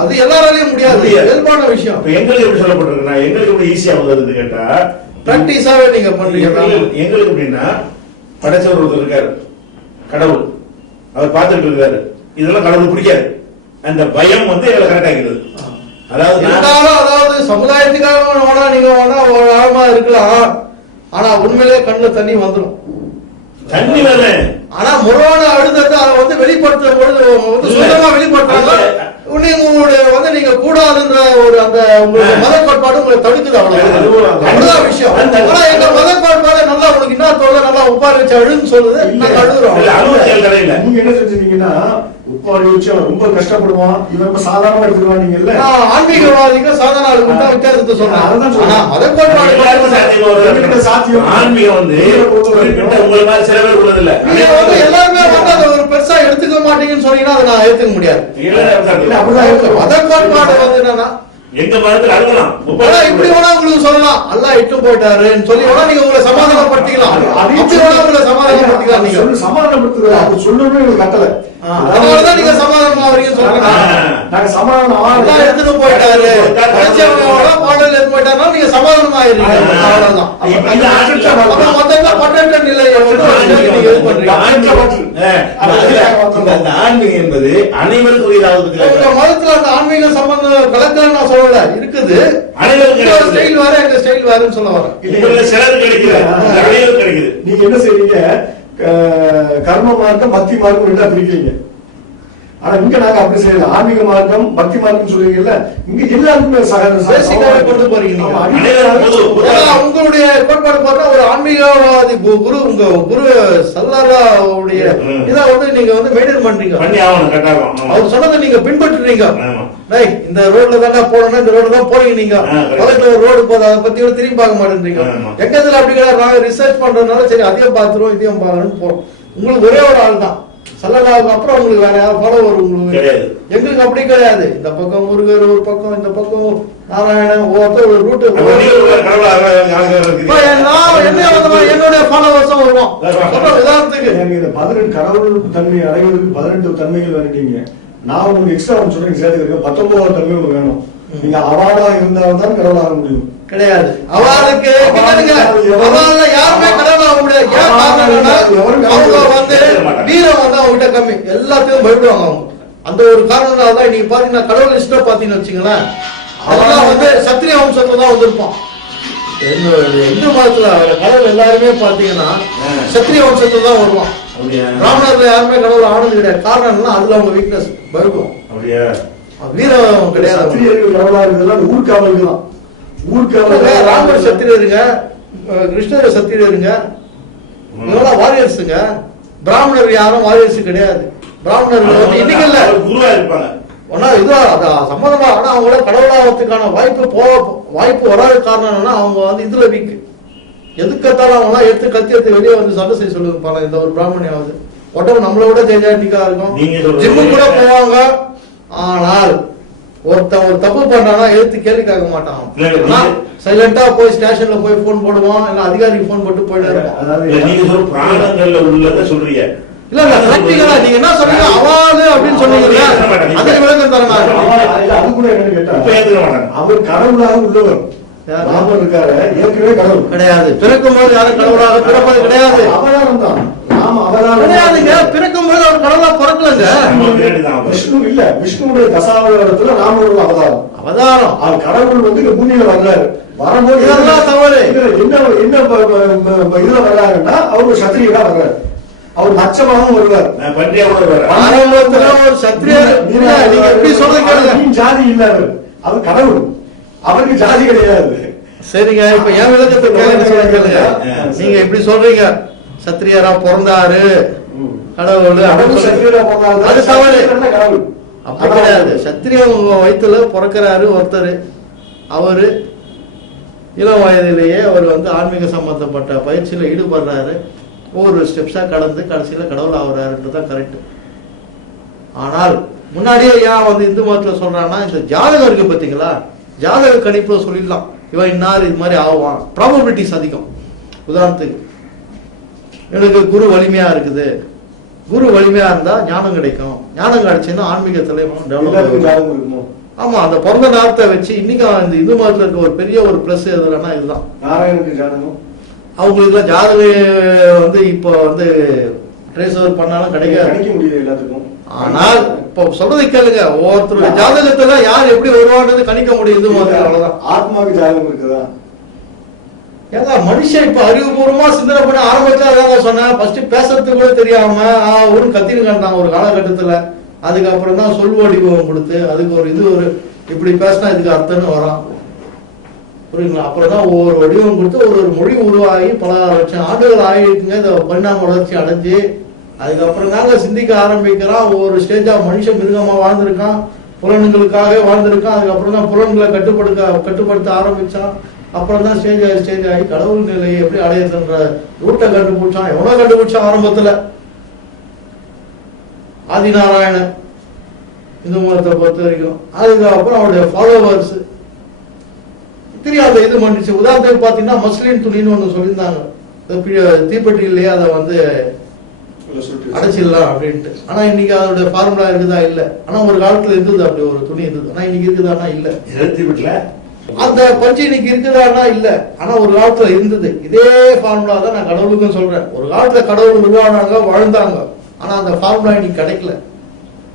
அது எல்லாராலையும் முடியாது. இயல்பான விஷயம். எங்களுக்கு எப்படி சொல்லப்பட்டிருக்குன்னா எங்களுக்கு எப்படி ஈஸியா வருதுன்னு கேட்டா பிராக்டிஸாவே நீங்க பண்றீங்க எங்களுக்கு எப்படின்னா படைச்சவர் ஒருத்தர் இருக்காரு. கடவுள். அவர் பார்த்துட்டு இருக்காரு. இதெல்லாம் கடவுள் பிடிக்காது. அந்த பயம் வந்து எங்களை கரெக்ட் ஆகிறது அதாவது அதாவது சமுதாயத்துக்காக வேணா நீங்க வேணா ஆழமா இருக்கலாம். ஆனா உண்மையிலே கண்ணுல தண்ணி வந்துடும் தண்ணி வரல ஆனா முறையான அழுத்தத்தை அதை வந்து வெளிப்படுத்துற பொழுது வந்து. சுத்தமா. நீங்க உங்களுடைய வந்து நீங்க கூடாதுன்ற ஒரு அந்த உங்களுடைய. மத கோட்பாடு உங்களை தடுக்குது அவ்வளவுதான். விஷயம். ஆனா எங்க மத கோட்பாடு நல்லா உனக்கு என்ன தோல நல்லா உட்கார வச்சு அழுன்னு சொல்லுது நாங்க அழுகுறோம். என்ன செஞ்சீங்கன்னா உப்பாடி வச்சு அவன் ரொம்ப கஷ்டப்படுவான். இவன் ரொம்ப சாதாரணமா எடுத்துருவான் நீங்க இல்ல. நான் ஆன்மீகவாதிக்கு சாதாரண ஆளுக்கு தான் வித்தியாசத்தை சொல்றேன். அதுதான் சொல்றேன். கோட்பாடு எல்லாருக்கும் சாத்தியமா. ஆன்மீகம் வந்து உங்களை மாதிரி சில பேர் உள்ளதில்ல. நீங்க வந்து எல்லாருமே வந்து அதை ஒரு பெருசா எடுத்துக்க மாட்டீங்கன்னு சொன்னீங்கன்னா அதை நான் ஏத்துக்க முடியாது. இல்ல, இல்ல, இல்ல, அப்படிதான். மத கோட்பாடு வந்து என்னன்னா எங்க மதத்துல அழுகலாம். இப்படி வேணா உங்களுக்கு சொல்லலாம். அல்லாஹ் இட்டு போயிட்டாருன்னு சொல்லி வேணா நீங்க உங்களை சமாதானப்படுத்திக்கலாம். அது- அப்படி அதையும் வேணா உங்களை சமாதானப்படுத்திக்கலாம் நீங்க. சொல்லு, சமாதானப்படுத்துறது அது சொல்லணும்னு எங்களுக்கு கட்டல. அதனாலதான் நீங்க சமாதானம் ஆவறீங்கன்னு சொல்றீங்க. நாங்க சமாதானம் ஆகல. எடுத்துட்டு போயிட்டாரு எடுத்து போயிட்டாருன்னா நீங்க சமாதானம் ஆயிருக்கீங்க. அவ்வளவுதான். மொத்தத்துல பன்னெண்டு ஆன்மீகம் என்பது அனைவருக்கும் உரியதாவது உங்க மதத்துல அந்த ஆன்மீக சம்பந்தம் கலக்கல் நான் சொல்லல. இருக்குது. அனைவருக்கும். ஸ்டைல் வேற எங்க ஸ்டைல் வேறன்னு சொல்ல வரேன். சிலருக்கு கிடைக்குது. கிடைக்குது. நீங்க என்ன செய்வீங்க? க- கர்ம மார்க்கம் பக்தி மார்க்கம் ரெண்டா பிரிக்கிறீங்க. ஆனா இங்க நாங்க அப்படி செய்யல. ஆன்மீக மார்க்கம் பக்தி மார்க்கம் சொல்றீங்கல்ல இங்க எல்லாருக்குமே சக பேசிக்காவே கொண்டு போறீங்க உங்களுடைய கோட்பாடு பார்த்தா ஒரு ஆன்மீகவாதி குரு உங்க குரு சல்லாவுடைய ம். இதை வந்து நீங்க வந்து மெயின்டைன் பண்றீங்க. அவர் சொன்னதை நீங்க பின்பற்றுறீங்க. இந்த ரோட்ல தானே போகணும் இந்த ரோட்ல தான் போறீங்க நீங்க. பக்கத்துல ஒரு ரோடு போகுது அதை பத்தி கூட திரும்பி பார்க்க மாட்டேன்றீங்க. எங்க இதுல அப்படி கிடையாது. நாங்க ரிசர்ச் பண்றதுனால சரி அதையும் பார்த்துருவோம் இதையும் பார்க்கணும்னு போறோம். உங்களுக்கு ஒரே ஒரு ஆள் தான். சல்லல்லாவுக்கு அப்புறம் உங்களுக்கு வேற யாரும் ஃபாலோவர் உங்களுக்கு? கிடையாது. எங்களுக்கு அப்படி கிடையாது. இந்த பக்கம் முருகர் ஒரு பக்கம் இந்த பக்கம் நாராயணன் ஒவ்வொருத்தர் ஒரு ரூட் அப்ப நீங்க ஒரு கடவுள் ஆக- ஆக இப்ப இருக்குது. நான் என்ன வந்து என்னுடைய ஃபாலோவர்ஸும் வருவோம். உதாரணத்துக்கு. பதினெட்டு கடவுள் தன்மை அடைவதற்கு பதினெட்டு தன்மைகள் வேணுட்டீங்க நான் உங்களுக்கு எக்ஸ்ட்ரா ஒன்று சொல்றேன் சேர்த்துக்கிறேன் பத்தொன்பதாவது தன்மை உங்களுக்கு வேணும். நீங்க அவார்டா இருந்தால் தான் கடவுள் ஆக முடியும். கிடையாது. கேளுங்க அவள யாருமே கடவுள் ஆக முடியாது. ஏன் அவங்க வந்து வீரம் வந்து அவங்க கிட்ட கம்மி. எல்லாத்தையும் பயப்படுவாங்க அவங்க. அந்த ஒரு காரணத்தினால தான் நீங்க பாத்தீங்கன்னா கடவுள் லிஸ்ட பாத்தீங்கன்னு வச்சுங்களேன் அதெல்லாம் வந்து சத்திரிய வம்சத்துல தான் வந்திருப்போம் என்னுடைய இந்து மதத்துல கடவுள் எல்லாருமே பாத்தீங்கன்னா சத்திரிய வம்சத்துல தான் வருவான்? பிராமணர்ல யாருமே கடவுள் ஆனது கிடையாது. காரணம் அதுல அவங்க வீக்னஸ் பருவம் அப்படியா? வீரம் கிடையாது. சத்திரியர்கள் கடவுளா இருக்கிறதுலாம் ஊர்காவலுக்கு தான். இல்லங்க, ராமர் ஊர்காவல் சத்திரியருங்க கிருஷ்ணர் சத்திரியருங்க இவங்களாம் வாரியர்ஸுங்க பிராமணர் யாரும் வாரியர்ஸ் கிடையாது. பிராமணர்கள் வந்து இன்னைக்கு இல்ல. குருவா இருப்பாங்க. ஆனா இது சம்மந்தமா ஆனா அவங்கள கடவுளாகிறதுக்கான வாய்ப்பு போ வாய்ப்பு வராத காரணம் என்னன்னா அவங்க வந்து இதுல வீக் எதுக்கத்தாலும் அவங்க எல்லாம் எடுத்து கத்தி எடுத்து வெளியே வந்து சண்டை செய்ய சொல்லுவாங்க இந்த ஒரு பிராமணியாவது. உடம்பு நம்மளை விட ஜெயஜாட்டிக்கா இருக்கும். ஜிம்மு கூட போவாங்க. ஆனால் ஒருத்தன் ஒரு தப்பு பண்றானா எடுத்து கேள்வி கேட்க மாட்டான். சைலண்டா போய் ஸ்டேஷன்ல போய் போன் போடுவான் இல்ல அதிகாரிக்கு போன் போட்டு போயிட்டு இருப்பான். அதாவது இல்ல, நீங்க சொல்ற பிராணங்கள்ல உள்ளத சொல்றீங்க. இல்ல இல்ல பிராக்டிகலா நீங்க என்ன சொல்றீங்க? அவாது அப்படின்னு சொன்னீங்கல்ல அதுக்கு விளக்கம். அவன் அது- கூட என்னன்னு கேட்டா அவர் கடவுளாக உள்ளவர்? ராமர் இருக்காரு ஏற்கனவே கடவுள். கிடையாது. பிறக்கும் போது யாரும் கடவுளாக பிறப்பது கிடையாது. அவதாரம் தான் கிடையாதுங்க. பிறக்கும் போது அவர் கடவுளா பிறக்கலங்க. விஷ்ணு இல்ல. விஷ்ணுடைய தசாவதாரத்துல ராமரோட அவதாரம். அவதாரம். அவர் கடவுள் வந்து பூமியில வர்றாரு. வரும்போது இதெல்லாம் தவறு. என்ன என்ன இதுல வர்றாருன்னா அவர் சத்திரியரா வர்றாரு. அவர் மச்சமாகவும் வருவார். நான் பன்றியா கூட வரேன் ஆரம்பத்துல ஒரு சத்திரியர் நீங்க எப்படி நீ ஜாதி இல்ல அவர். அவர் கடவுள். அவருக்கு ஜாதி கிடையாது. சரிங்க இப்ப என் விளக்கத்தை நீங்க இப்படி சொல்றீங்க? சத்திரியரா பிறந்தாரு. கடவுள். அது தவறு. அப்படி கிடையாது. சத்திரியன் உங்க வயித்துல பிறக்கிறாரு ஒருத்தர். அவரு இளம் வயதிலேயே அவர் வந்து ஆன்மீக சம்பந்தப்பட்ட பயிற்சியில ஈடுபடுறாரு. ஒவ்வொரு ஸ்டெப்ஸா கடந்து கடைசியில கடவுள் ஆகுறாருன்றது தான் கரெக்ட் ஆனால் முன்னாடியே ஏன் வந்து இந்து மதத்துல சொல்றான்னா இந்த ஜாதகம் இருக்கு பாத்தீங்களா? ஜாதக கணிப்புல சொல்லிடலாம். இவன் இன்னார் இது மாதிரி ஆவான் ப்ராபபிலிட்டிஸ் அதிகம். உதாரணத்துக்கு எனக்கு குரு வலிமையா இருக்குது. குரு வலிமையா இருந்தா ஞானம் கிடைக்கும். ஞானம் கிடைச்சுன்னா ஆன்மீகத்துல டெவலப் ஆமா அந்த பிறந்த நேரத்தை வச்சு இன்னைக்கு இந்த இந்து மதத்துல இருக்க ஒரு பெரிய ஒரு பிளஸ் எதுலன்னா இதுதான். நாராயணனுக்கு ஜாதகம் அவங்களுக்குலாம் ஜாதகம் வந்து இப்போ வந்து ட்ரேஸ் ஓவர் பண்ணாலும் கிடைக்காது. கணிக்க முடியல எல்லாத்துக்கும். ஆனால் இப்போ சொல்றதை கேளுங்க. ஒவ்வொருத்தருடைய ஜாதகத்துல யார் எப்படி வருவான்றது கணிக்க மதத்துல அவ்வளவுதான் ஆத்மாவுக்கு ஜாதகம் இருக்குதா? ஏங்க மனுஷன் இப்ப அறிவுபூர்வமா சிந்தனை பண்ண ஆரம்பிச்சா அதான் சொன்னேன். ஃபர்ஸ்ட் பேசுறதுக்கு கூட தெரியாம ஆ, ஒரு கத்தின்னு கண்டாங்க ஒரு காலகட்டத்துல. அதுக்கப்புறம் தான் சொல் வடிவம் கொடுத்து அதுக்கு ஒரு இது ஒரு இப்படி பேசினா இதுக்கு அர்த்தம்னு வரான். புரியுங்களா அப்புறம் தான் ஒவ்வொரு வடிவம் கொடுத்து ஒரு ஒரு மொழி உருவாகி பல லட்சம் ஆண்டுகள் ஆகிருக்குங்க இந்த பரிணாம வளர்ச்சி அடைஞ்சு அதுக்கப்புறம் தாங்க சிந்திக்க ஆரம்பிக்கிறான். ஒவ்வொரு ஸ்டேஜா மனுஷன் மிருகமா வாழ்ந்திருக்கான். புலன்களுக்காக வாழ்ந்திருக்கான். அதுக்கப்புறம் தான் புலன்களை கட்டுப்படுத்த கட்டுப்படுத்த ஆரம்பிச்சான். அப்புறம் தான் ஸ்டேஜ் ஆகி ஸ்டேஜ் ஆகி கடவுள் நிலையை எப்படி அடையுதுன்ற ரூட்டை கண்டுபிடிச்சான். எவ்வளவு கண்டுபிடிச்சான் ஆரம்பத்துல. ஆதிநாராயணன் இந்து மதத்தை பொறுத்த வரைக்கும். அதுக்கப்புறம் அவருடைய ஃபாலோவர்ஸ் தெரியாத இது பண்ணிச்சு. உதாரணத்துக்கு பாத்தீங்கன்னா மஸ்லின் துணின்னு ஒண்ணு சொல்லியிருந்தாங்க. இந்த பி- தீப்பெட்டியிலேயே அதை வந்து அடைச்சிடலாம் அப்படின்ட்டு. ஆனா இன்னைக்கு அதோட ஃபார்முலா இருக்குதா? இல்ல. ஆனா ஒரு காலத்துல இருந்தது அப்படி ஒரு துணி இருந்தது. ஆனா இன்னைக்கு இருக்குதானா இல்ல. வீட்டுல அந்த பஞ்சு இன்னைக்கு இருக்குதானா இல்ல. ஆனா ஒரு காலத்துல இருந்தது. இதே ஃபார்முலா தான் நான் கடவுளுக்கும் சொல்றேன். ஒரு காலத்துல கடவுள் உருவானாங்க வாழ்ந்தாங்க. ஆனா அந்த ஃபார்முலா இன்னைக்கு கிடைக்கல.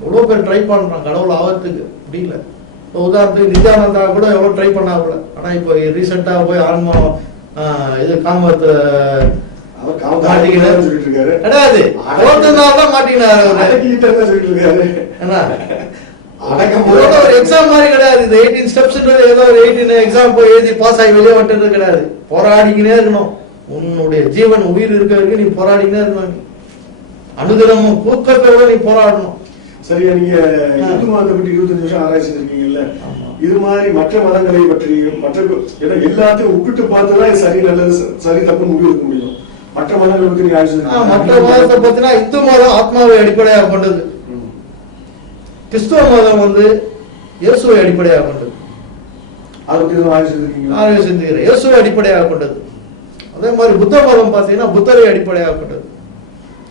எவ்வளவு பேர் ட்ரை பண்றான் கடவுள் ஆவறதுக்கு முடியல. இப்போ உதாரணத்துக்கு நித்யானந்தா கூட எவ்வளவு ட்ரை பண்ணா கூட. ஆனா இப்போ ரீசெண்டா போய் ஆன்மா இது காமத்தை கிடையாது. இருக்காரு. என்ன? ஒரு எக்ஸாம் மாதிரி கிடையாது. இது எயிட்டீன் ஸ்டெப்ஸ்ன்றது ஏதோ ஒரு எயிட்டீன் எக்ஸாம் போய் எழுதி பாஸ் ஆகி வெளியே வந்துட்டு கிடையாது. போராடிக்கினே இருக்கணும். உன்னுடைய ஜீவன் உயிர் இருக்க வரைக்கும் நீ போராடிக்கினே இருக்கணும். அனுதினமும் தூக்கத்தோட நீ போராடணும். சரியா நீங்க இந்து மதத்தை பற்றி இருபத்தஞ்சு வருஷம் ஆராய்ச்சி செஞ்சிருக்கீங்கல்ல ஆமா. இது மாதிரி மற்ற மதங்களை பற்றி மற்ற ஏன்னா எல்லாத்தையும் ஒப்பிட்டு பார்த்துதான் சரி நல்லது சரி தப்புன்னு முடிவு எடுக்க முடியும். மற்ற மதங்களை பற்றி ஆராய்ச்சி மற்ற. மதத்தை பத்தினா இந்து மதம் ஆத்மாவை அடிப்படையாக கொண்டது. கிறிஸ்துவ மதம் வந்து இயேசுவை அடிப்படையாக கொண்டது. இயேசுவை அடிப்படையாக கொண்டது. அதே மாதிரி புத்த மதம் பார்த்தீங்கன்னா புத்தரை அடிப்படையாக கொண்டது.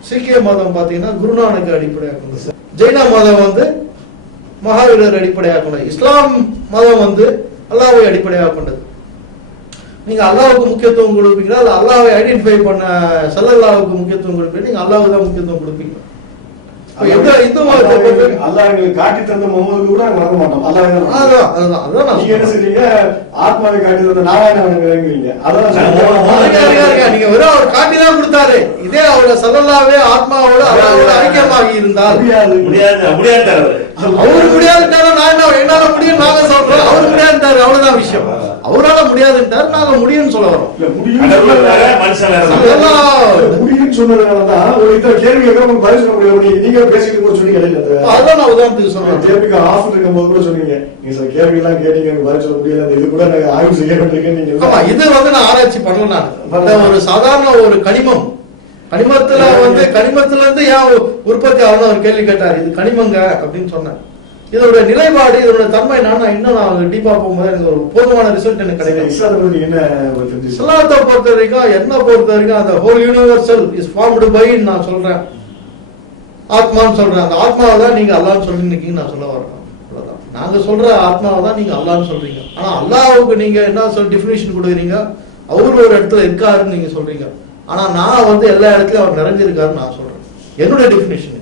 சீக்கிய மதம் பார்த்தீங்கன்னா குருநானக்கு அடிப்படையாக கொண்டது. ஜெயின மதம் வந்து மகாவீரர் அடிப்படையாக கொண்டது. இஸ்லாம் மதம் வந்து அல்லாஹ்வை அடிப்படையாக கொண்டது. நீங்க அல்லாஹ்வுக்கு முக்கியத்துவம் கொடுப்பீங்களா? இல்ல அல்லாஹ்வை ஐடென்டிஃபை பண்ண சல்லல்லாஹுக்கு முக்கியத்துவம் கொடுப்பீங்க நீங்க அல்லாஹ்வுக்கு தான் முக்கியத்துவம் கொடுப்பீங்க அல்லாஹ் எங்களுக்கு காட்டி தந்த முகமதுக்கு கூட நாங்க வணங்க மாட்டோம். தான் நான் நீங்க என்ன. செய்றீங்க ஆத்மாவை காட்டி தந்த நாராயண வணங்குறீங்க அதான். நீங்க வெறும் அவர் காட்டிதான் கொடுத்தாரு. இதே அவரோட சல்லல்லாவே ஆத்மாவோட அல்லாவோட ஐக்கியமாகி இருந்தால் முடியாது. முடியாது. முடியாது அவரு. முடியாதுட்டாரு நான் என்ன என்னால முடியும் நாங்க சொல்றோம். அவரு முடியாதுட்டாரு அவ்வளவுதான் விஷயம். அவரால முடியாதுட்டாரு நாங்க முடியும்னு சொல்ல வரோம். முடியும் சொன்னதுனாலதான் ஒரு இத்தனை கேள்வி கேட்க பதில் சொல்ல முடியாது நீங்க- பேசிட்டு கூட சொன்னீங்க அதான் நான் உதாரணத்துக்கு சொல்றேன் ஜேபிக்கு ஆஃப் இருக்கும்போது கூட சொன்னீங்க. நீங்க சில கேள்வி எல்லாம் கேட்டீங்க எனக்கு பதில் சொல்ல முடியாது இது கூட எனக்கு ஆய்வு செய்ய வேண்டியிருக்கேன் நீங்க ஆமா இது வந்து நான் ஆராய்ச்சி பண்ணல நான். இந்த ஒரு சாதாரண ஒரு கனிமம். கனிமத்துல வந்து கனிமத்துல இருந்து ஏன் உற்பத்தி ஆகணும் ஒரு கேள்வி கேட்டார். இது கனிமங்க அப்படின்னு சொன்னேன் இதோட நிலைப்பாடு இதோட தன்மை நான் நான் இன்னும் நான் டீப்பா போகும்போது எனக்கு ஒரு போதுமான ரிசல்ட் எனக்கு கிடைக்கும் என்ன இஸ்லாத்தை பொறுத்த வரைக்கும் என்ன பொறுத்த வரைக்கும் அந்த whole universal is formed by நான் சொல்றேன். ஆத்மான்னு சொல்றேன். அந்த ஆத்மாவை தான் நீங்க அல்லான்னு சொல்லி நிக்கீங்க நான் சொல்ல வரேன். அவ்வளவுதான். நாங்க சொல்ற ஆத்மாவை தான் நீங்க அல்லான்னு சொல்றீங்க. ஆனா அல்லாஹ்வுக்கு நீங்க என்ன சொல் டெஃபினேஷன் கொடுக்குறீங்க? அவர் ஒரு இடத்துல இருக்காருன்னு நீங்க சொல்றீங்க. ஆனா நான் வந்து எல்லா இடத்துலயும் அவர் நிறைஞ்சிருக்காருன்னு நான் சொல்றேன். என்னோட definition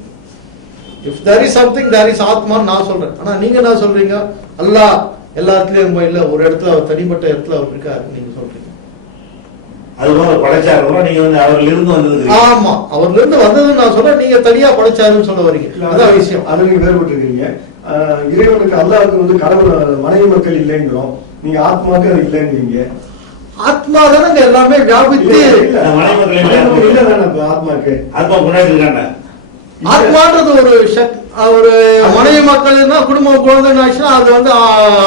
if there is something there is ஆத்மான்னு நான் சொல்றேன். ஆனா நீங்க என்ன சொல்றீங்க? அல்லாஹ் எல்லா இடத்துலயும் இல்ல. ஒரு இடத்துல அவர் தனிப்பட்ட இடத்துல அவர் இருக்காருன்னு நீங்க சொல்றீங்க. அது போல படைச்சாரு? நீங்க வந்து அவர்கள் இருந்து வந்தது ஆமா. அவர்ல இருந்து வந்ததுன்னு நான் சொல்றேன். நீங்க தனியா படைச்சாருன்னு சொல்ல வரீங்க. அதான் விஷயம். அதுல நீங்க வேறுபட்டு இருக்கீங்க ஆஹ் இறைவனுக்கு அல்லாஹ்வுக்கு வந்து கடவுள் மனைவி மக்கள் இல்லைங்கிறோம். நீங்க ஆத்மாக்கு அது இல்லைங்கிறீங்க. ஆத்மா தானே எல்லாமே வியாபித்து. ஆத்மாக்கு? ஆத்மா ஆத்மான்றது ஒரு சக் ஒரு மனைவி மக்கள்னா குடும்பம் குழந்தைன்னு ஆச்சுன்னா அது வந்து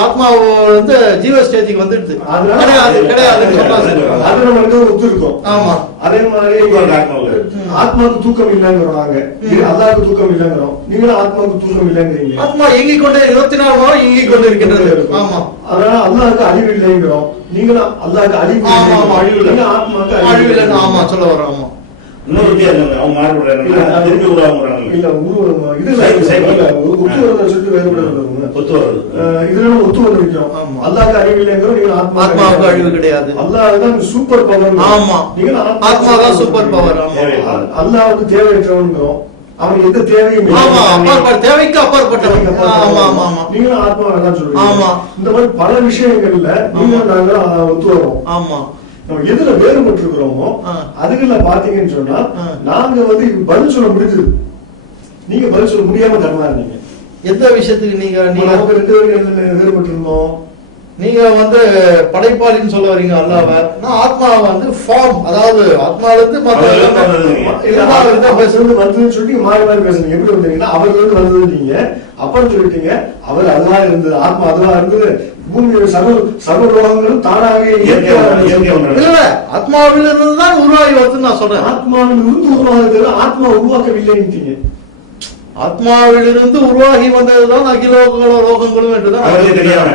ஆத்மா வந்து ஜீவ ஸ்டேஜுக்கு வந்துடுது. அதனால கிடையாது சொன்னா அது நம்ம ரெண்டு ஒத்து இருக்கோம் ஆமா. அதே மாதிரி ஆத்மாவுக்கு. தூக்கம் இல்லைங்கிறோம் நாங்க. அல்லாவுக்கு தூக்கம் இல்லைங்கிறோம். நீங்களும் ஆத்மாவுக்கு தூக்கம் இல்லைங்கிறீங்க. ஆத்மா இயங்கிக் கொண்டே இருபத்தி நாலு மணி நேரம் இயங்கிக் கொண்டு இருக்கின்றது. ஆமா. அதனால அல்லாஹ்வுக்கு அழிவு இல்லைங்கிறோம். நீங்களும் அல்லாஹ்வுக்கு அழிவு அழிவு ஆத்மாவுக்கு அழிவு இல்லைன்னு ஆமா சொல்ல வரோம் ஆமா. இன்னொரு வித்தியாசம் அவங்க மாறுபடுறாங்க. திருப்பி இல்ல ஒத்து வரதை சொல்லிட்டு வேறுபடுறது ஒத்து வருது. அஹ் இதுல ஒத்து வந்து. அல்லாஹ்க்கு அழிவு இல்லைங்கிறோம் நீங்க ஆத்மா ஆத்மாவுக்கு அழிவு கிடையாது. அல்லாஹ் தான் சூப்பர் பவர் ஆமா. நீங்க ஆத்மா தான் சூப்பர் பவர். அல்லாஹ் வந்து தேவையற்றவன்கிறோம் அவனுக்கு எந்த தேவையும். ஆமா அப்பாற்பட்ட தேவைக்கு அப்பாற்பட்டவன். ஆமா. ஆமா ஆமா. நீங்களும் ஆத்மா வேணாம் சொல்றீங்க. ஆமா. இந்த மாதிரி பல விஷயங்கள்ல நீங்க நாங்க ஒத்து வரோம் ஆமா. நம்ம எதுல வேறுபட்டு இருக்கிறோமோ. அதுக்குள்ள பாத்தீங்கன்னு சொன்னா. நாங்க வந்து பதில் சொல்ல முடியுது நீங்க பதில் சொல்ல முடியாம தரமா இருந்தீங்க எந்த விஷயத்துக்கு நீங்க நீங்க ரெண்டு பேரும் வேறுபட்டு இருந்தோம் நீங்க வந்து படைப்பாளின்னு சொல்ல வரீங்க அல்லாவ. நான் ஆத்மாவை வந்து ஃபார்ம் அதாவது ஆத்மால இருந்து வந்ததுன்னு சொல்லிட்டு மாறி மாறி பேசுறீங்க எப்படி வந்தீங்கன்னா அவர் வந்து வந்தது நீங்க அப்புறம் சொல்லிட்டீங்க அவர் அதுவா இருந்தது ஆத்மா அதுவா இருந்தது. பூமியோட சர்வ சர்வ லோகங்களும் தானாகவே இயற்கை. இல்ல இல்ல. ஆத்மாவில இருந்து தான் உருவாகி வருதுன்னு நான் சொல்றேன். ஆத்மாவில் இருந்து உருவாகுது ஆத்மா உருவாக்கவில்லைன்னு ஆத்மாவிலிருந்து உருவாகி வந்ததுதான் அகிலோகங்களும் லோகங்களும் என்றுதான் அவருக்கு தெரியாம.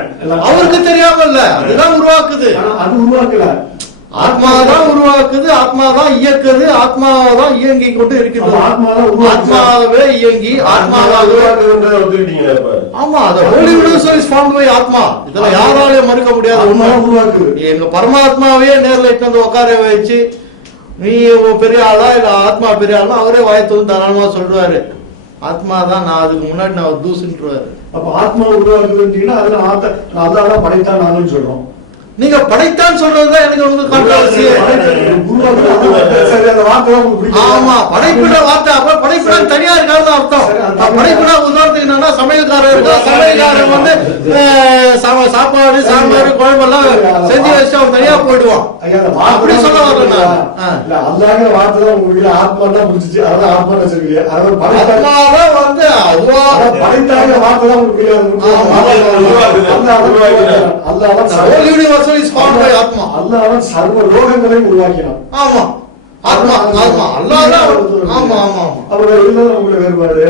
அவருக்கு தெரியாம இல்ல அதுதான் உருவாக்குது. அது உருவாக்கல. ஆத்மா தான் உருவாக்குது ஆத்மா தான் இயக்குது ஆத்மா தான் இயங்கி கொண்டு இருக்கிறது. ஆத்மாவே இயங்கி ஆத்மாவாகவே ஆமா the holy universal is formed by ஆத்மா. இதுல யாராலையும் மறுக்க முடியாத. உண்மை. உருவாக்குது. எங்க பரமாத்மாவே நேர்ல இட்டு வந்து உட்கார வச்சு நீ பெரிய ஆளா இல்ல ஆத்மா பெரிய ஆளா அவரே வாயத்து வந்து தாராளமா சொல்றாரு. ஆத்மா தான் நான் அதுக்கு முன்னாடி நான் தூசுன்றாரு அப்ப ஆத்மா உருவாக்குதுன்றீங்கன்னா அதுல ஆத்த அல்லாஹ் தான் படைத்தான் நானும் சொல்றோம். நீங்க படைத்தான் சொல்றதுதான் எனக்கு வந்து கான்ட்ரவர்சி. ஆமா படைப்புட வார்த்தை. அப்ப படைப்புட தனியா இருக்காது அர்த்தம். படைப்புட உதாரணத்துக்கு என்னன்னா சமையல்காரர் இருக்கா? சமையல்காரர் வந்து சாப்பாடு சாம்பார் குழம்பெல்லாம் செஞ்சு வச்சு அவன் தனியா போயிடுவான். அப்படி சொல்ல வரல நான். ஆ. இல்ல, அல்லாஹ்ங்கிற வார்த்தை தான் உங்களுக்கு ஆத்மா தான் பிடிச்சிச்சு அதான் ஆத்மா வச்சிருக்கீங்க. அதாவது ஆத்மாதான் வந்து அதுவா அதான் படைத்தாங்கிற வார்த்தை தான் உங்களுக்கு. அல்லாஹ் சர்வ- லோகங்களையும் உருவாக்கினான். ஆமா. ஆத்மா ஆத்மா அல்லாதான் ஆமா ஆமா இதுதான் உங்களுக்கு வேறுபாடு.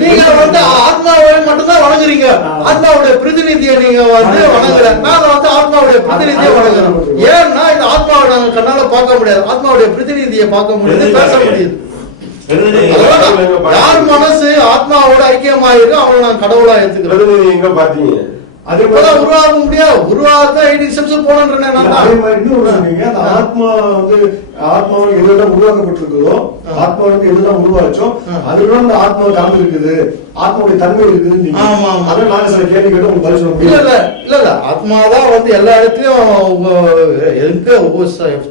நீங்க வந்து ஆத்மாவை மட்டும்தான் வணங்குறீங்க. ஆத்மாவுடைய பிரதிநிதியை நீங்க வந்து வணங்கல நாங்க வந்து ஆத்மாவுடைய பிரதிநிதியை வணங்குறோம் ஏன்னா இந்த ஆத்மாவை நாங்க கண்ணால பார்க்க முடியாது. ஆத்மாவுடைய பிரதிநிதியை பார்க்க முடியுது. பேச முடியுது. யார் மனசு ஆத்மாவோட ஐக்கியமாயிருக்கு அவனை நான் கடவுளா ஏத்துக்கிறேன். பிரதிநிதி எங்க பாத்தீங்க அதே மாதிரி உருவாக முடியாது. உருவாக எயிட்டி ஸ்டெப்ஸ் நான் அதே. மாதிரி சொன்னீங்க. அந்த ஆத்மா வந்து ஆத்மாவை எதெல்லாம் உருவாக்கப்பட்டிருக்குதோ ஆ. ஆத்மா வந்து எதெல்லாம் உருவாச்சோ. அதுல அந்த ஆத்மா கலந்து இருக்குது. ஆத்மாவுடைய தன்மை இருக்குது. அதான் நாங்க சில கேள்வி கேட்டு உங்களுக்கு பதில் சொல்ல இல்ல இல்ல முடியும் இல்ல. இல்ல ஆத்மாதான் வந்து எல்லா இடத்துலயும்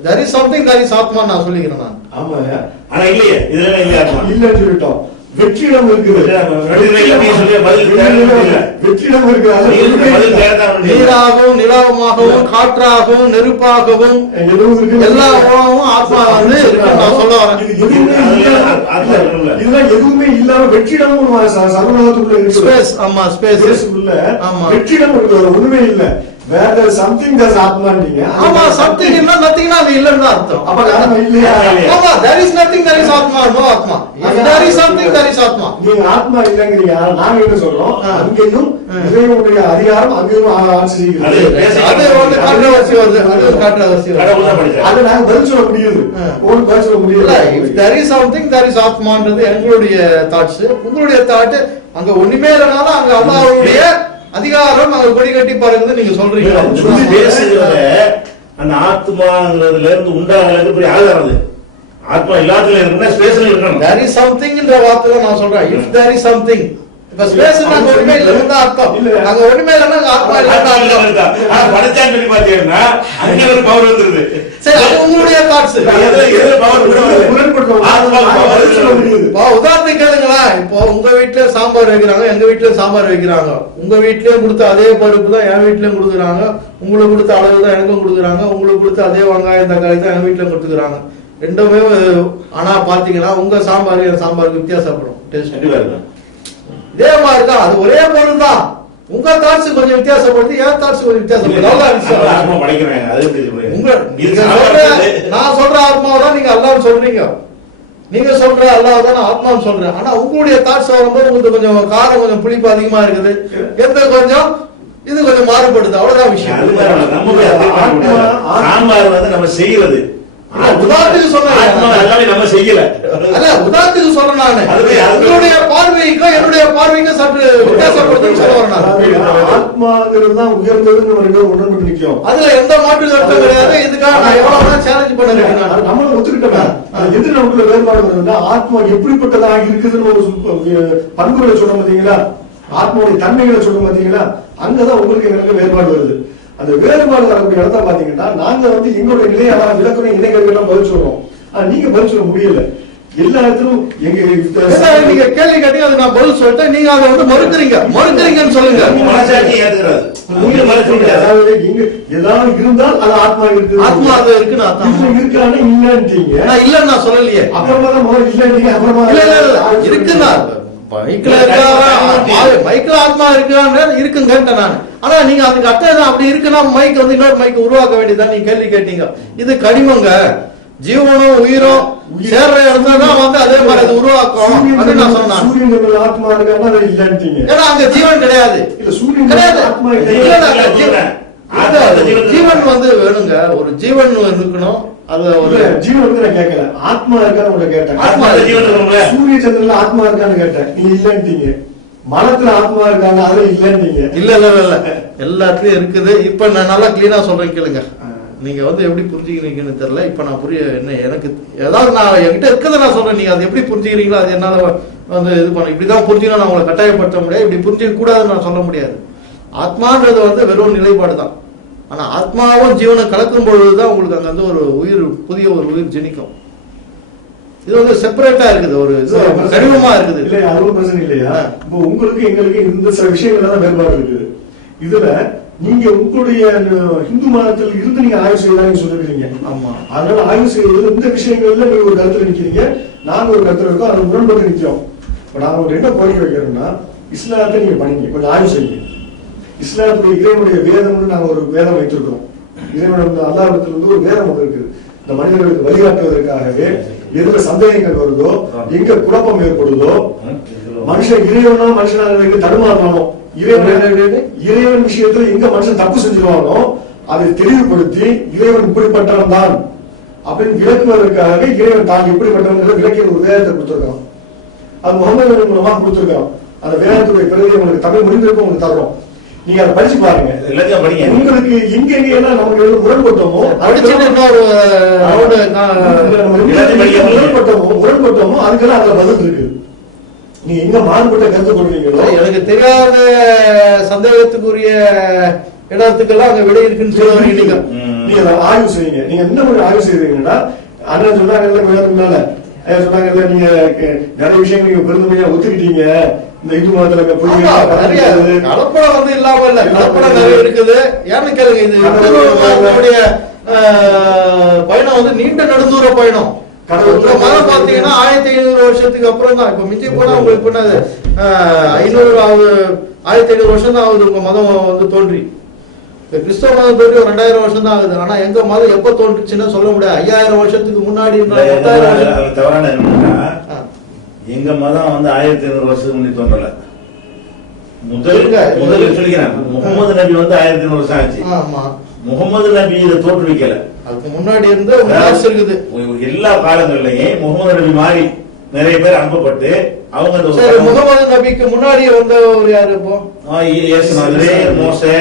there is something there is ஆத்மா நான் சொல்லிக்கிறேன் நான். ஆமா ஆனா இல்லையே. இதுல இல்லையா இல்லன்னு சொல்லிட்டோம். வெற்றிடம். நீராகவும் நிலவுமாகவும் காற்றாகவும் நெருப்பாகவும் எல்லா உணவும் ஆத்மா வந்து நான் சொல்ல வரேன். இதெல்லாம் எதுவுமே இல்லாம வெற்றிடம் சர்வலோகத்துக்குள்ள ஸ்பேஸ் ஆமா ஸ்பேஸ். வெற்றிடம் ஒண்ணுமே இல்ல. வேற சம்திங் தஸ் ஆத்மான்றீங்க ஆமா சம்திங் இல்ல நத்திங்னா அது இல்லன்னு அர்த்தம். அப்ப காரணம் இல்லையா ஆமா there is nothing there is ஆத்மா no ஆத்மா there is something there is ஆத்மா நீங்க ஆத்மா இல்லைங்கிறீங்க. நாங்க என்ன சொல்றோம். அங்கேயும். இறைவனுடைய அதிகாரம் அங்கேயும் ஆட்சி அது செய்கிறது அது வந்து கான்ட்ரவர்சி வருது அது கான்ட்ரவர்சி படிச்சார். அது நாங்க பதில் சொல்ல முடியுது. உங்களுக்கு பதில் சொல்ல முடியல there is something there is ஆத்மான்றது எங்களுடைய தாட்ஸ் உங்களுடைய தாட் அங்க ஒண்ணுமே இல்லைனாலும் அங்க அல்லாஹ்வுடைய அதிகாரம் அங்க கொடி கட்டி பறக்குது நீங்க சொல்றீங்க. அந்த ஆத்மாங்கிறதுல இருந்து உண்டாகிறது பெரிய ஆதாரம் அது ஆத்மா எல்லாத்துல இருக்குன்னா ஸ்பேஸ்ல இருக்கணும். Is something என்ற வார்த்தையில நான் சொல்றேன். If there is something இப்ப ஸ்பேஸ் அங்க ஒண்ணுமே இல்லைன்னு தான் அர்த்தம் இல்ல. அங்க ஒண்ணுமே இல்லைன்னா ஆத்மா இல்லைன்னு சொல்லி பாத்தீங்கன்னா அங்க ஒரு பவர் வந்துருது. சரி அது உங்களுடைய தாட்ஸ் இப்போ உங்க வீட்ல சாம்பார் வைக்கிறாங்க எங்க வீட்ல சாம்பார் வைக்கிறாங்க. உங்க வீட்லயும் கொடுத்த அதே பருப்பு தான் என் வீட்லயும் கொடுக்குறாங்க. உங்களுக்கு கொடுத்த அளவு தான் எனக்கும் கொடுக்குறாங்க. உங்களுக்கு கொடுத்த அதே வெங்காயம் தக்காளி தான் எங்க வீட்லயும் கொடுத்துக்கிறாங்க. ரெண்டுமே ஆனா பாத்தீங்கன்னா உங்க சாம்பார் என் சாம்பாருக்கு வித்தியாசப்படும். டேஸ்ட். இதே மாதிரி தான். அது ஒரே பொருள் தான். உங்க தாட்ஸ் கொஞ்சம் வித்தியாசப்படுது என் தாட்ஸ் கொஞ்சம் வித்தியாசப்படுது? உங்க. நான் சொல்ற ஆத்மாவை தான் நீங்க அல்லாஹ் சொல்றீங்க. நீங்க சொல்ற அல்லாஹ் தான் நான் ஆத்மான்னு சொல்றேன். ஆனா உங்களுடைய தாட்ஸ் வரும்போது உங்களுக்கு கொஞ்சம் காரம் கொஞ்சம் புளிப்பு அதிகமா இருக்குது. எந்த கொஞ்சம்? இது கொஞ்சம் மாறுபடுது. அவ்வளவுதான் விஷயம். நம்ம செய்யறது. உதாரணத்துக்கு நம்ம செய்யல. அல்ல உதாரணத்துக்கு சொல்றேன் நானு. உங்களுடைய பார்வைக்கும் என்னுடைய பார்வைக்கும் சற்று வித்தியாசப்படுதுன்னு சொல்ல வரேன் ஆத்மாங்கிறது தான் உயர்ந்ததுன்னு ரெண்டு அதுல எந்த மாற்று கருத்தும் கிடையாது. இதுக்காக நான் எவ்வளவு சேலஞ்ச் பண்ண அது நான் நம்மளும் ஒத்துக்கிட்டோமே அது எது நமக்குள்ள வேறுபாடு வருதுன்னா ஆத்மா எப்படிப்பட்டதாக இருக்குதுன்னு ஒரு பண்புகளை சொல்ல பாத்தீங்களா? ஆத்மாவுடைய தன்மைகளை சொல்ல பாத்தீங்களா? அங்கதான் உங்களுக்கு எங்களுக்கு வேறுபாடு வருது. அந்த வேறுபாடு வரக்கூடிய இடத்த பாத்தீங்கன்னா நாங்க வந்து எங்களுடைய நிலையான விளக்கணும் இணைகளுக்கெல்லாம் பதில் சொல்றோம். ஆனா நீங்க பதில் சொல்ல முடியல. எல்லா இடத்திலும் எங்க நீங்க கேள்வி கேட்டீங்க அது நான் பதில் சொல்லிட்டேன். நீங்க அதை வந்து மறுக்கிறீங்க. மறுக்கிறீங்கன்னு சொல்லுங்க. மனசாட்சி ஏத்துக்கிறாரு அதாவது இங்க ஏதாவது இருந்தால் அது ஆத்மா இருக்குது. ஆத்மா அது இருக்குன்னு அர்த்தம் இதுல இருக்கான்னு இல்லன்ட்டீங்க நான் இல்லன்னு நான் சொல்லலையே. அப்புறமா தான் முதல்ல இல்லைன்னீங்க அப்புறமா இல்ல இல்ல இருக்குன்னா மைக்ல இருக்கா மைக்ல ஆத்மா இருக்கான்னு இருக்குங்கன்ட்டேன் நான். ஆனா நீங்க அதுக்கு அர்த்தம் என்ன? அப்படி இருக்குன்னா மைக் வந்து இன்னொரு மைக் உருவாக்க வேண்டியதுதான் நீங்க கேள்வி கேட்டீங்க. இது கனிமங்க. ஜீவனும் உயிரும் சேர்ற இடத்துல தான் வந்து அதே மாதிரி அது உருவாக்கும். அப்படின்னு நான் சொன்னேன். சூரியன் ஆத்மா இருக்கான்னா அது ஏன்னா அங்க ஜீவன் கிடையாது. இல்ல சூரியன் கிடையாது. ஆத்மா இல்ல, ஜீவன் வந்து வேணுங்க. ஒரு ஜீவன் இருக்கணும். அது ஒரு ஜீவன் வந்து நான் கேட்கல. ஆத்மா இருக்கான்னு உங்களை கேட்டேன். ஆத்மா சூரிய சந்திரன்ல ஆத்மா இருக்கான்னு கேட்டேன். நீங்க இல்லன்ட்டீங்க. மனத்துல ஆத்மா இருக்காங்க அது இல்லன்னீங்க இல்ல இல்ல இல்ல இல்ல. எல்லாத்துலயும் இருக்குது. இப்ப நான் நல்லா கிளீனா சொல்றேன் கேளுங்க. நீங்க வந்து எப்படி புரிஞ்சுக்கிறீங்கன்னு தெரியல. இப்ப நான் புரிய என்ன எனக்கு ஏதாவது நான் என்கிட்ட இருக்கிறத நான் சொல்றேன். நீங்க அது எப்படி புரிஞ்சுக்கிறீங்களோ அது என்னால வந்து இது பண்ண இப்படிதான் புரிஞ்சுக்கணும். நான் உங்களை கட்டாயப்படுத்த முடியாது. இப்படி புரிஞ்சுக்க கூடாதுன்னு நான் சொல்ல முடியாது. ஆத்மான்றது வந்து வெறும் நிலைப்பாடு தான். ஆனா ஆத்மாவும் ஜீவனை கலக்கும் பொழுதுதான் உங்களுக்கு அங்க வந்து ஒரு உயிர் புதிய ஒரு உயிர் ஜெனிக்கும். இது வந்து செப்பரேட்டா இருக்குது. ஒரு கடினமா இருக்குது. இல்ல அதுவும் பிரச்சனை இல்லையா. இப்போ உங்களுக்கு எங்களுக்கு இந்த சில விஷயங்கள்ல தான் வேறுபாடு இருக்குது. இதுல நீங்க உங்களுடைய இந்து மதத்தில் இருந்து நீங்க ஆய்வு செய்யலாம் சொல்லிருக்கீங்க. ஆமா. அதனால ஆய்வு செய்யறது இந்த விஷயங்கள்ல நீங்க ஒரு கருத்துல நிக்கிறீங்க. நாங்க ஒரு கருத்துல இருக்கோம் அதை உடன்பட்டு நிக்கிறோம். இப்ப நாங்க ஒரு என்ன கோரிக்கை வைக்கிறோம்னா இஸ்லாத்தை நீங்க பண்ணீங்க கொஞ்சம் ஆய்வு செய்யுங்க. இஸ்லாத்துடைய இறைவனுடைய வேதம்னு நாங்க ஒரு வேதம் வைத்திருக்கிறோம். இறைவனுடைய அல்லாஹ்விடத்திலிருந்து ஒரு வேதம் இருக்குது. இந்த மனிதர்களுக்கு வழிகாட்டுவதற்காகவே எதுல சந்தேகங்கள் வருதோ எங்க குழப்பம் ஏற்படுதோ மனுஷன் இறைவனா மனுஷனாக தடுமாறணும்? இறைவன் இறைவன் விஷயத்துல எங்க மனுஷன் தப்பு செஞ்சிருவானோ அதை தெளிவுபடுத்தி இறைவன் இப்படிப்பட்டவன் தான். அப்படின்னு விளக்குவதற்காக இறைவன் தான் எப்படிப்பட்டவன் விளக்கிய ஒரு வேதத்தை கொடுத்திருக்கான். அது முகமது நபி மூலமா அந்த வேதத்துடைய பிரதி உங்களுக்கு தமிழ் முடிந்திருக்கும் உங்களுக்கு தர்றோம். நீங்க அதை படிச்சு பாருங்க. எல்லாத்தையும் படிங்க. உங்களுக்கு எங்க எங்க எல்லாம் நமக்கு எல்லாம் முரண்பட்டோமோ முரண்பட்டோமோ முரண்பட்டோமோ அதுக்கெல்லாம் அதுல பதில் இருக்கு. நீங்க எங்க மாறுபட்ட கருத்து கொடுக்குறீங்களோ எனக்கு தெரியாத சந்தேகத்துக்குரிய இடத்துக்கெல்லாம் அங்க விடை இருக்குன்னு சொல்ல வரீங்க நீங்க. அதை ஆய்வு செய்யுங்க. நீங்க என்ன ஒரு ஆய்வு செய்றீங்கன்னா அண்ணன் சொன்னாங்கல்ல கொஞ்ச நேரத்துக்கு முன்னால. ஐயா சொன்னாங்கல்ல நீங்க நிறைய விஷயங்கள் நீங்க பெருந்தமையா ஒத்துக்கிட்டீங்க. இந்த இந்து மதத்துல பொய்கள் கலப்படம் வந்து இல்லாம இல்ல. கலப்படம் நிறைய இருக்குது. ஏன்னு கேளுங்க இது பயணம் வந்து நீண்ட நெடுந்தூர பயணம். மதம் பாத்தீங்கன்னா ஆயிரத்தி ஐநூறு வருஷத்துக்கு அப்புறம் தான். இப்ப மிஞ்சி போனா உங்களுக்கு பண்ணது ஐநூறு ஆகுது ஆயிரத்தி ஐநூறு வருஷம் தான் ஆகுது உங்க மதம் வந்து தோன்றி. இப்ப கிறிஸ்தவ மதம் தோன்றி ஒரு ரெண்டாயிரம் வருஷம் தான் ஆகுது. ஆனா எங்க மதம் எப்ப தோன்றுச்சுன்னு சொல்ல முடியாது. ஐயாயிரம் வருஷத்துக்கு முன்னாடி எங்க மதம் வந்து ஆயிரத்தி ஐநூறு வருஷத்துக்கு முன்னாடி தோன்றல. முதல். முதலில் சொல்லிக்கிறேன். முகமது நபி வந்து ஆயிரத்தி ஐநூறு வருஷம் ஆச்சு. ஆமா. முகமது நபி இதை தோற்றுவிக்கல. அதுக்கு முன்னாடி இருந்து ஒரு இருக்குது. எல்லா காலங்கள்லயும் முகமது நபி மாறி நிறைய பேர் அனுப்பப்பட்டு அவங்க முகமது நபிக்கு முன்னாடி வந்தவர் யாரு இப்போ? மோசே.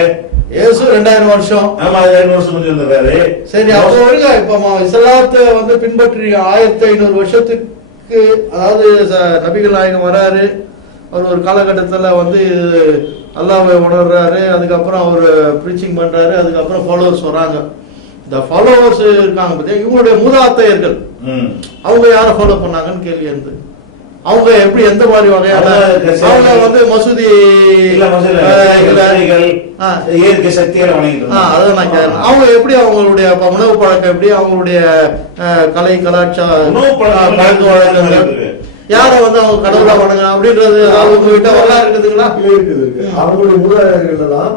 இயேசு ரெண்டாயிரம் வருஷம். ஆமா அது ரெண்டு வருஷம் வந்திருக்காரு. சரி அப்போ வருங்க இப்ப இஸ்லாத்தை வந்து பின்பற்றி ஆயிரத்தி ஐநூறு வருஷத்துக்கு அதாவது நபிகள் நாயகம் வராரு. அவர் ஒரு காலகட்டத்துல வந்து அல்லாஹ்வை உணர்றாரு. அதுக்கப்புறம் அவர் ப்ரீச்சிங் பண்றாரு. அதுக்கப்புறம் ஃபாலோவர்ஸ் வராங்க இந்த ஃபாலோவர்ஸ் இருக்காங்க பத்தியா? இவங்களுடைய மூதாத்தையர்கள். அவங்க யாரை ஃபாலோ பண்ணாங்கன்னு கேள்வி இருந்து அவங்க எப்படி எந்த மாதிரி வகையான அவங்க வந்து மசூதி. இயற்கை சக்திகளை வணங்கிட்டு. அவங்க எப்படி அவங்களுடைய உணவு பழக்கம் எப்படி? அவங்களுடைய கலை கலாச்சார பழக்க வழக்கங்கள். யார வந்து அவங்க கடவுளா வணங்க அப்படின்றது அவங்க உங்ககிட்ட வரலாறு இருக்குதுங்களா? இருக்குது இருக்கு. அவங்களுடைய மூதாதையர்கள்ல தான்